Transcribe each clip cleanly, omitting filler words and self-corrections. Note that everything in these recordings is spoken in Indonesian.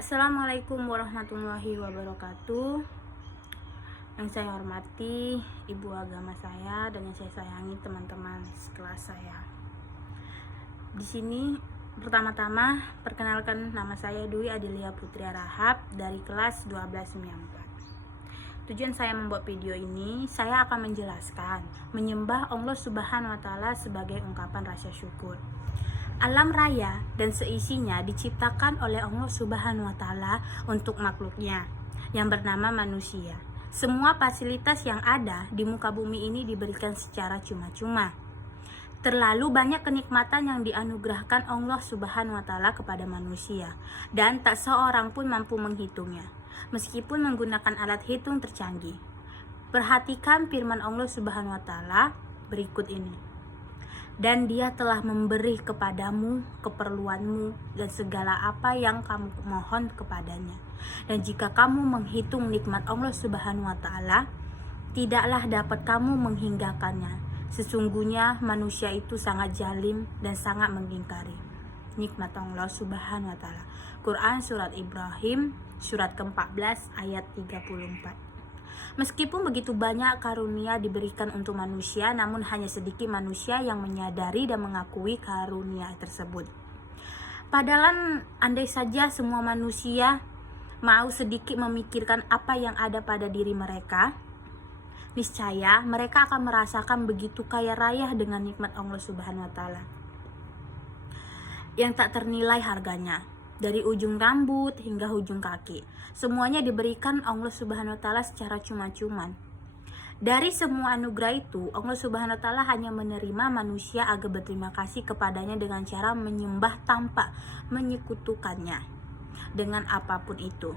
Assalamualaikum warahmatullahi wabarakatuh. Yang saya hormati ibu agama saya dan yang saya sayangi teman-teman sekelas saya. Di sini pertama-tama perkenalkan, nama saya Dwi Adelia Putri Rahab dari kelas 1294. Tujuan saya membuat video ini, saya akan menjelaskan menyembah Allah Subhanahu wa taala sebagai ungkapan rasa syukur. Alam raya dan seisinya diciptakan oleh Allah Subhanahu wa taala untuk makhluknya yang bernama manusia. Semua fasilitas yang ada di muka bumi ini diberikan secara cuma-cuma. Terlalu banyak kenikmatan yang dianugerahkan Allah Subhanahu wa taala kepada manusia dan tak seorang pun mampu menghitungnya meskipun menggunakan alat hitung tercanggih. Perhatikan firman Allah Subhanahu wa taala berikut ini. Dan dia telah memberi kepadamu keperluanmu dan segala apa yang kamu mohon kepadanya. Dan jika kamu menghitung nikmat Allah Subhanahu wa taala, tidaklah dapat kamu menghinggakannya. Sesungguhnya manusia itu sangat zalim dan sangat mengingkari nikmat Allah Subhanahu wa taala. Quran surat Ibrahim surat ke-14 ayat 34. Meskipun begitu banyak karunia diberikan untuk manusia, namun hanya sedikit manusia yang menyadari dan mengakui karunia tersebut. Padahal andai saja semua manusia mau sedikit memikirkan apa yang ada pada diri mereka, niscaya mereka akan merasakan begitu kaya raya dengan nikmat Allah Subhanahu wa taala yang tak ternilai harganya. Dari ujung rambut hingga ujung kaki, semuanya diberikan Allah Subhanahu wa taala secara cuma-cuma. Dari semua anugerah itu, Allah Subhanahu wa taala hanya menerima manusia agar berterima kasih kepadanya dengan cara menyembah tanpa menyekutukannya dengan apapun itu.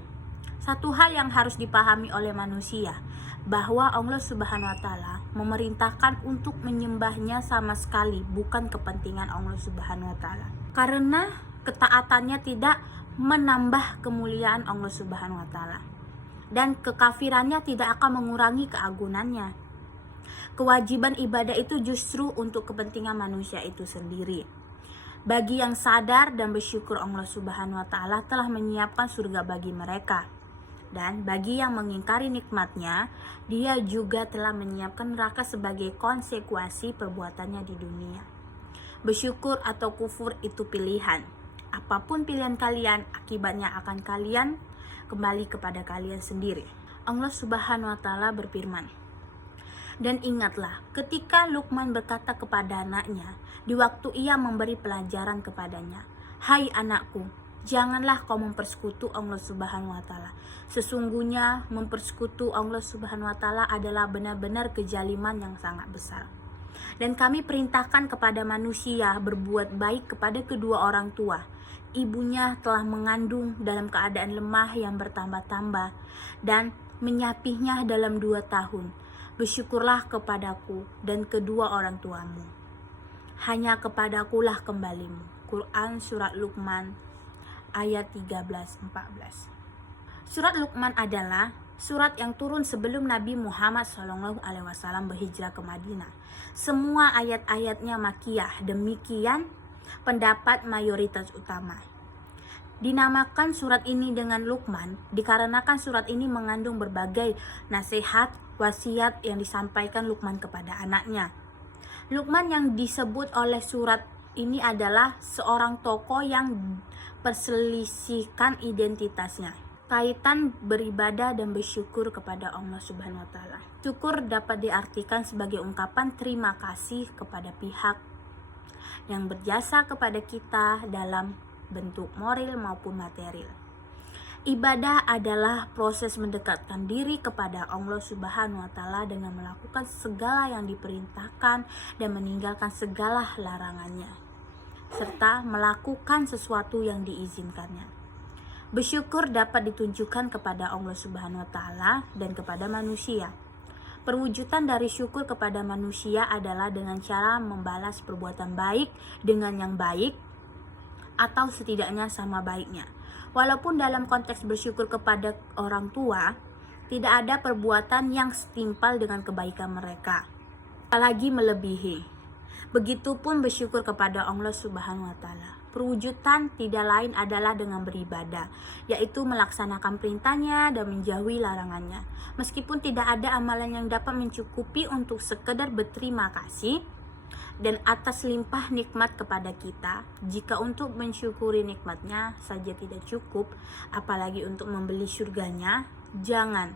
Satu hal yang harus dipahami oleh manusia, bahwa Allah Subhanahu wa taala memerintahkan untuk menyembahnya sama sekali bukan kepentingan Allah Subhanahu wa taala. Karena ketaatannya tidak menambah kemuliaan Allah Subhanahu wa taala dan kekafirannya tidak akan mengurangi keagungannya. Kewajiban ibadah itu justru untuk kepentingan manusia itu sendiri. Bagi yang sadar dan bersyukur, Allah Subhanahu wa taala telah menyiapkan surga bagi mereka. Dan bagi yang mengingkari nikmatnya, dia juga telah menyiapkan neraka sebagai konsekuensi perbuatannya di dunia. Bersyukur atau kufur itu pilihan. Apapun pilihan kalian, akibatnya akan kalian kembali kepada kalian sendiri. Allah Subhanahu wa taala berfirman, dan ingatlah ketika Luqman berkata kepada anaknya di waktu ia memberi pelajaran kepadanya, hai anakku, janganlah kau mempersekutu Allah Subhanahu wa taala. Sesungguhnya mempersekutu Allah Subhanahu wa taala adalah benar-benar kezaliman yang sangat besar. Dan kami perintahkan kepada manusia berbuat baik kepada kedua orang tua. Ibunya telah mengandung dalam keadaan lemah yang bertambah-tambah dan menyapihnya dalam 2 tahun. Bersyukurlah kepadaku dan kedua orang tuamu. Hanya kepadakulah kembalimu. Quran surat Luqman ayat 13-14. Surat Luqman adalah surat yang turun sebelum Nabi Muhammad SAW berhijrah ke Madinah. Semua ayat-ayatnya makiyah, demikian pendapat mayoritas utama. Dinamakan surat ini dengan Luqman dikarenakan surat ini mengandung berbagai nasihat, wasiat yang disampaikan Luqman kepada anaknya. Luqman yang disebut oleh surat ini adalah seorang tokoh yang perselisihkan identitasnya. Kaitan beribadah dan bersyukur kepada Allah Subhanahu wa taala. Syukur dapat diartikan sebagai ungkapan terima kasih kepada pihak yang berjasa kepada kita dalam bentuk moral maupun material. Ibadah adalah proses mendekatkan diri kepada Allah Subhanahu wa taala dengan melakukan segala yang diperintahkan dan meninggalkan segala larangannya, serta melakukan sesuatu yang diizinkannya. Bersyukur dapat ditunjukkan kepada Allah Subhanahu wa taala dan kepada manusia. Perwujudan dari syukur kepada manusia adalah dengan cara membalas perbuatan baik dengan yang baik atau setidaknya sama baiknya. Walaupun dalam konteks bersyukur kepada orang tua, tidak ada perbuatan yang setimpal dengan kebaikan mereka, apalagi melebihi. Begitupun bersyukur kepada Allah Subhanahu wa taala. perwujudan tidak lain adalah dengan beribadah, yaitu melaksanakan perintahnya dan menjauhi larangannya. Meskipun tidak ada amalan yang dapat mencukupi untuk sekedar berterima kasih dan atas limpah nikmat kepada kita, jika untuk mensyukuri nikmatnya saja tidak cukup, apalagi untuk membeli surganya, jangan.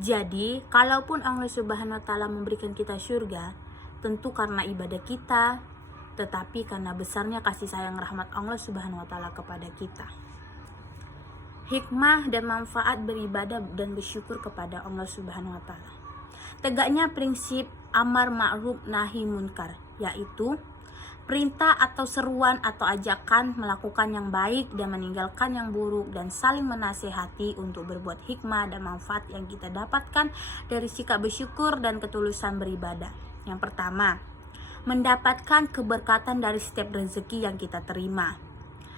Jadi, kalaupun Allah Subhanahu wa taala memberikan kita surga, tentu karena ibadah kita, tetapi karena besarnya kasih sayang rahmat Allah Subhanahu wa taala kepada kita. Hikmah dan manfaat beribadah dan bersyukur kepada Allah Subhanahu wa taala. Tegaknya prinsip amar ma'ruf nahi munkar, yaitu perintah atau seruan atau ajakan melakukan yang baik dan meninggalkan yang buruk, dan saling menasehati untuk berbuat hikmah dan manfaat yang kita dapatkan dari sikap bersyukur dan ketulusan beribadah. Yang pertama, mendapatkan keberkatan dari setiap rezeki yang kita terima.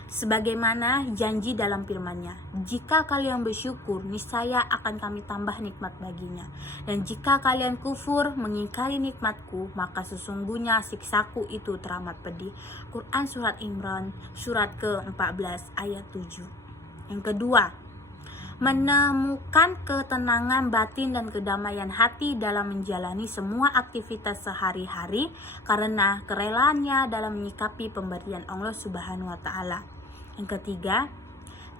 Sebagaimana janji dalam firman-Nya, jika kalian bersyukur, niscaya akan kami tambah nikmat baginya. Dan jika kalian kufur, mengingkari nikmatku, maka sesungguhnya siksaku itu teramat pedih. Quran Surat Imran, surat ke-14 ayat 7. Yang kedua, menemukan ketenangan batin dan kedamaian hati dalam menjalani semua aktivitas sehari-hari karena kerelaannya dalam menyikapi pemberian Allah Subhanahu wa taala. Yang ketiga,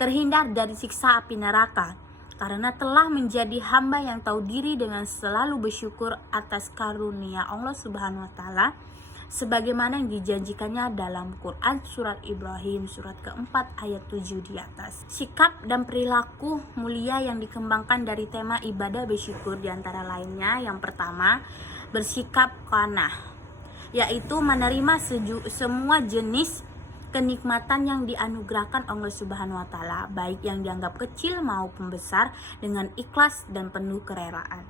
terhindar dari siksa api neraka karena telah menjadi hamba yang tahu diri dengan selalu bersyukur atas karunia Allah Subhanahu wa taala sebagaimana yang dijanjikannya dalam Quran Surat Ibrahim surat ke-4 ayat 7 di atas. Sikap dan perilaku mulia yang dikembangkan dari tema ibadah bersyukur diantara lainnya, yang pertama, bersikap qanah, yaitu menerima semua jenis kenikmatan yang dianugerahkan Allah Subhanahu wa taala, baik yang dianggap kecil maupun besar, dengan ikhlas dan penuh kerelaan.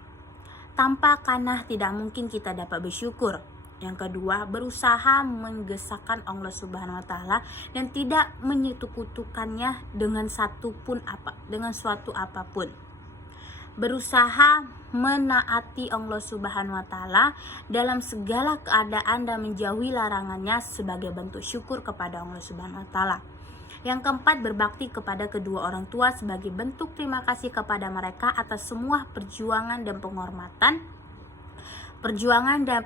Tanpa qanah tidak mungkin kita dapat bersyukur. Yang kedua, berusaha menggesahkan Allah Subhanahu wa taala dan tidak menyekutukannya dengan suatu apapun. Berusaha menaati Allah Subhanahu wa taala dalam segala keadaan dan menjauhi larangannya sebagai bentuk syukur kepada Allah Subhanahu wa taala. Yang keempat, berbakti kepada kedua orang tua sebagai bentuk terima kasih kepada mereka atas semua perjuangan dan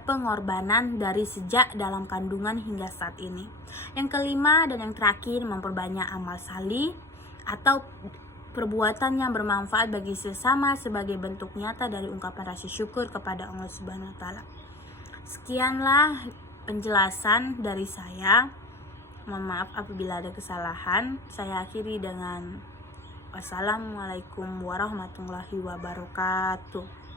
pengorbanan dari sejak dalam kandungan hingga saat ini. Yang kelima dan yang terakhir, memperbanyak amal salih atau perbuatan yang bermanfaat bagi sesama sebagai bentuk nyata dari ungkapan rasa syukur kepada Allah Subhanahu wa taala. Sekianlah penjelasan dari saya. Mohon maaf apabila ada kesalahan. Saya akhiri dengan wassalamualaikum warahmatullahi wabarakatuh.